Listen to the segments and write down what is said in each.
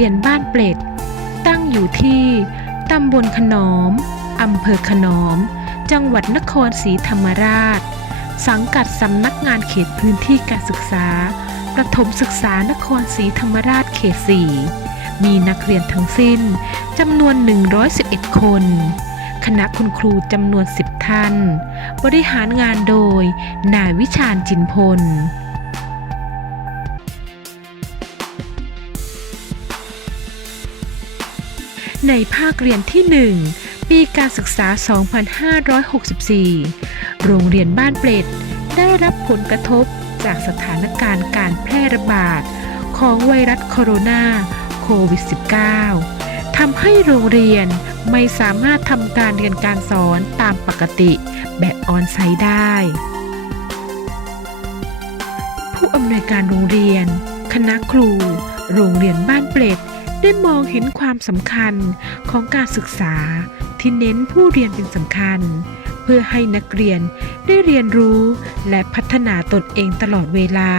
เรียนบ้านเปล็ด ตั้งอยู่ที่ตำบลขนอมอำเภอขนอม จังหวัดนครศรีธรรมราช สังกัดสำนักงานเขตพื้นที่การศึกษา ประถมศึกษานครศรีธรรมราชเขต 4 มีนักเรียนทั้งสิ้นจำนวน 111 คน คณะคุณครูจำนวน 10 ท่าน บริหารงานโดย นายวิชาญจินพล ในภาคเรียนที่ 1 ปีการศึกษา 2564 โรงเรียนบ้านเปรตได้รับผลกระทบจากสถานการณ์การแพร่ระบาด ของไวรัสโคโรนาโควิด -19 ทำให้โรงเรียนไม่สามารถทำการเรียนการสอนตามปกติแบบออนไซต์ได้ ผู้อำนวยการโรงเรียน คณะครู โรงเรียนบ้านเปรต ได้มองเห็นความสำคัญของการศึกษาที่เน้นผู้เรียนเป็นสำคัญ เพื่อให้นักเรียนได้เรียนรู้และพัฒนาตนเองตลอดเวลา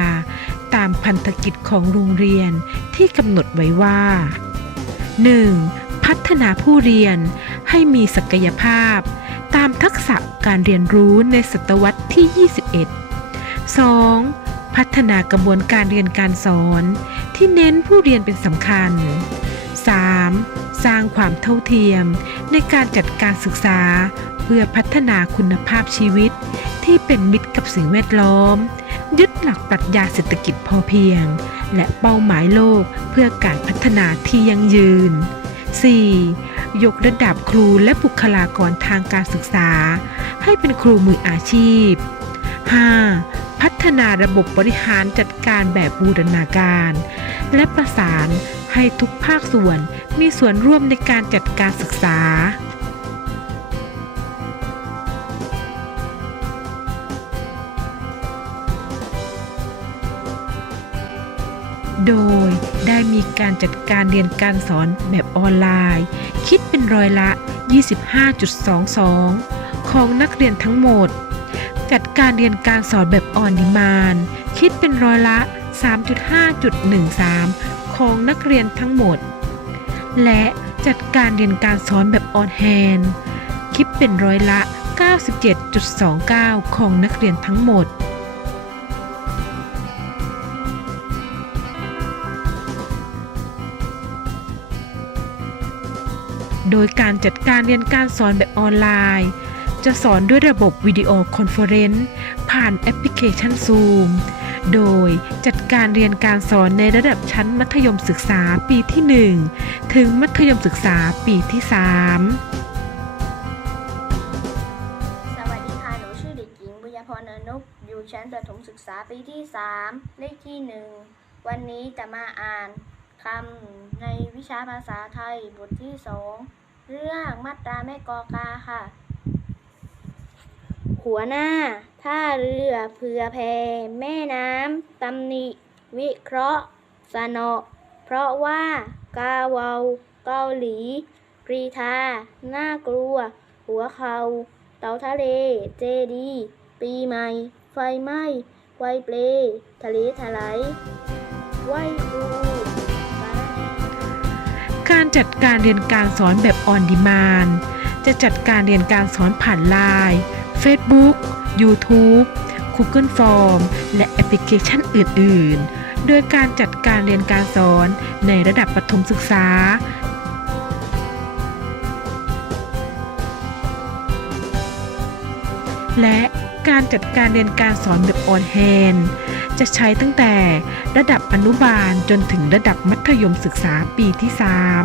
ตามพันธกิจของโรงเรียนที่กำหนดไว้ว่า 1. พัฒนาผู้เรียนให้มีศักยภาพ ตามทักษะการเรียนรู้ในศตวรรษที่ 21 2. พัฒนากระบวนการเรียนการสอน ที่เน้นผู้เรียนเป็นสำคัญ 3. สร้างความเท่าเทียมในการจัดการศึกษา เพื่อพัฒนาคุณภาพชีวิต ที่เป็นมิตรกับสิ่งแวดล้อม ยึดหลักปรัชญาเศรษฐกิจพอเพียง และเป้าหมายโลกเพื่อการพัฒนาที่ยั่งยืน 4. ยกระดับครูและบุคลากรทางการศึกษา ให้เป็นครูมืออาชีพ 5. พัฒนาระบบบริหารจัดการแบบบูรณาการ และประสานให้ทุกภาคส่วนมีส่วนร่วมในการจัดการศึกษาโดยได้มีการจัดการเรียนการสอนแบบออนไลน์ คิดเป็นร้อยละ 25.22 ของนักเรียนทั้งหมด จัดการเรียนการสอนแบบออนดิมานคิดเป็นร้อยละ 3.5.13 ของนักเรียนทั้งหมด และจัดการเรียนการสอนแบบออนแฮนคิดเป็นร้อยละ 97.29 ของนักเรียนทั้งหมดโดยการจัดการเรียนการสอนแบบออนไลน์ จะสอนด้วยระบบวิดีโอคอนเฟอเรนซ์ผ่านแอปพลิเคชัน Zoom โดยจัดการเรียนการสอนในระดับชั้นมัธยมศึกษาปีที่ 1 ถึงมัธยมศึกษาปีที่3สวัสดีค่ะหนูชื่อเด็กหญิงบุญพรเนินนุกอยู่ชั้นประถมศึกษาปีที่ 3 เลขที่ 1 วันนี้จะมาอ่านคำในวิชาภาษาไทยบทที่ 2 เรื่องมาตราแม่กอกาค่ะ หัวหน้า ท่าเรือเผื่อแพแม่น้ำตำหนิ วิเคราะห์ สนอ เพราะว่ากาวาเกาหลีกรีธาน่ากลัว หัวเขา เต่าทะเล เจดี ปีใหม่ ไฟไหม้ไวเปลทะเลถลายไหวครูการจัดการเรียนการสอนแบบออนดิมานจะจัดการเรียนการสอนผ่านไลน์ Facebook YouTube Google Form และแอปพลิเคชันอื่น ๆ โดยการจัดการเรียนการสอนในระดับประถมศึกษา และการจัดการเรียนการสอนแบบออนแฮนจะใช้ตั้งแต่ระดับอนุบาลจนถึงระดับมัธยมศึกษาปีที่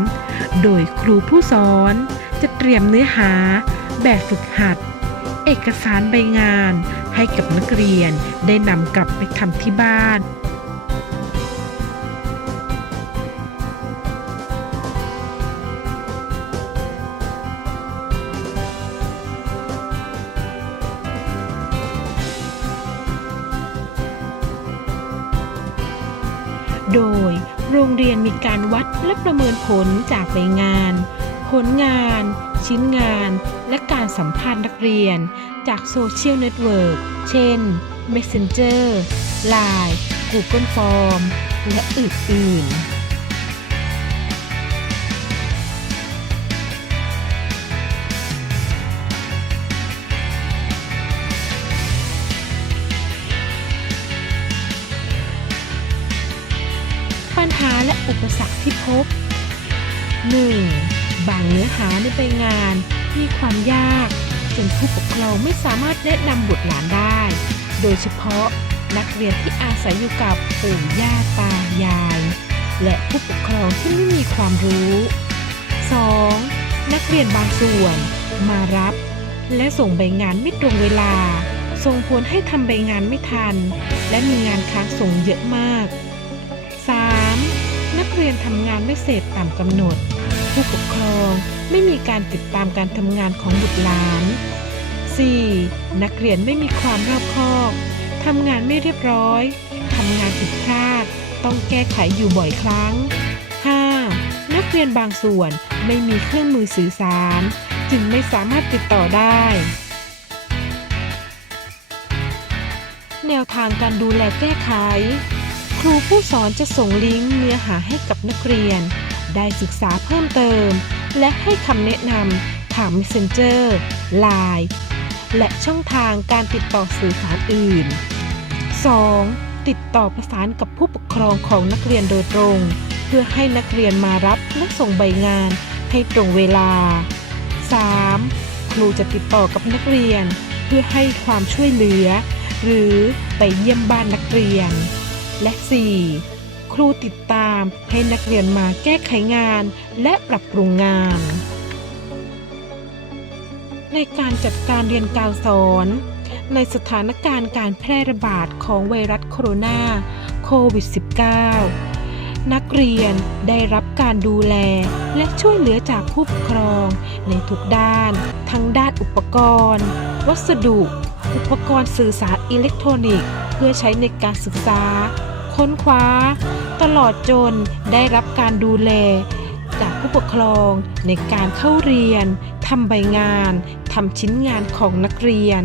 3 โดยครูผู้สอนจะเตรียมเนื้อหาแบบฝึกหัด เอกสารใบงาน ให้กับนักเรียนได้นำกลับไปทำที่บ้านโดยโรงเรียนมีการวัดและประเมินผลจากใบงาน ผลงาน ชิ้นงาน และการสัมภาษณ์นักเรียน จากโซเชียลเน็ตเวิร์กเช่น Messenger Line Google Form และอื่น ๆปัญหาและอุปสรรคที่พบ 1. บางเนื้อหาในใบงาน มีความยาก จนผู้ปกครองไม่สามารถแนะนำบุตรหลานได้ โดยเฉพาะนักเรียนที่อาศัยอยู่กับปู่ย่าตายาย และผู้ปกครองที่ไม่มีความรู้ 2. นักเรียนบางส่วน มารับ และส่งใบงานไม่ตรงเวลา ส่งผลให้ทำใบงานไม่ทัน และมีงานค้างส่งเยอะมาก 3. นักเรียนทำงานไม่เสร็จตามกำหนด ผู้ปกครองไม่มีการติดตามการทำงานของบุตรหลาน 4. นักเรียนไม่มีความรอบคอบทำงานไม่เรียบร้อยทำงานผิดพลาด ต้องแก้ไขอยู่บ่อยครั้ง 5. นักเรียนบางส่วนไม่มีเครื่องมือสื่อสาร จึงไม่สามารถติดต่อได้ แนวทางการดูแลแก้ไข ครูผู้สอนจะส่งลิงก์เนื้อหาให้กับนักเรียน ได้ศึกษาเพิ่มเติม และให้คำแนะนำทาง Messenger Line และช่องทางการติดต่อสื่อสารอื่น 2. ติดต่อประสานกับผู้ปกครองของนักเรียนโดยตรง เพื่อให้นักเรียนมารับและส่งใบงานให้ตรงเวลา 3. ครูจะติดต่อกับนักเรียน เพื่อให้ความช่วยเหลือ หรือไปเยี่ยมบ้านนักเรียน และ 4. ครูติดตามให้นักเรียนมาแก้ไขงาน และปรับปรุงงาน ในการจัดการเรียนการสอน ในสถานการณ์การแพร่ระบาดของไวรัสโคโรนาโควิด -19 นักเรียนได้รับการดูแลและช่วยเหลือจากผู้ปกครอง ในทุกด้าน ทั้งด้านอุปกรณ์ วัสดุ อุปกรณ์สื่อสารอิเล็กทรอนิกส์ เพื่อใช้ในการศึกษา ค้นคว้า ตลอดจนได้รับการดูแล จากผู้ปกครองในการเข้าเรียนทำใบงานทำชิ้นงานของนักเรียน